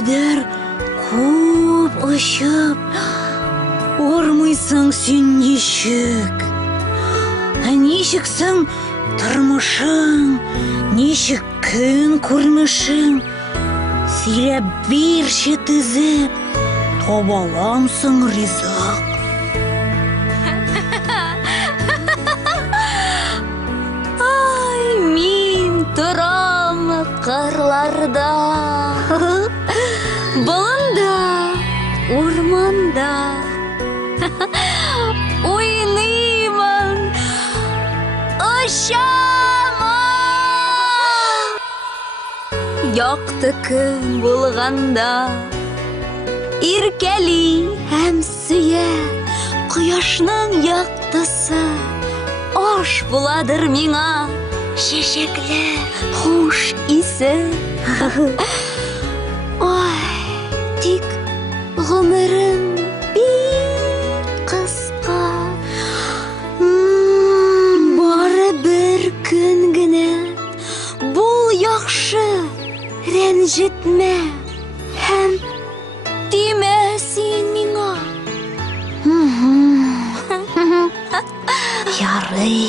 кадәр күп очып, ормыйсың син ничек? Ничексең тормышың, ничек көн күрмешең? Сөйләп бирче тезеп, табаламсың ризык. Ай, мин торам кырларда, болында, урманда, уйныймын, ұшамын. Яқты күн булганда, иркәли һәм сөя, кояшның яктысы аш буладыр миңа, чәчәкле хуш исе. Ой, тик гомерем бик кыска, бары бер көн генә, бул яхшы, рәнҗетмә һәм тимә син миңа. Ярый.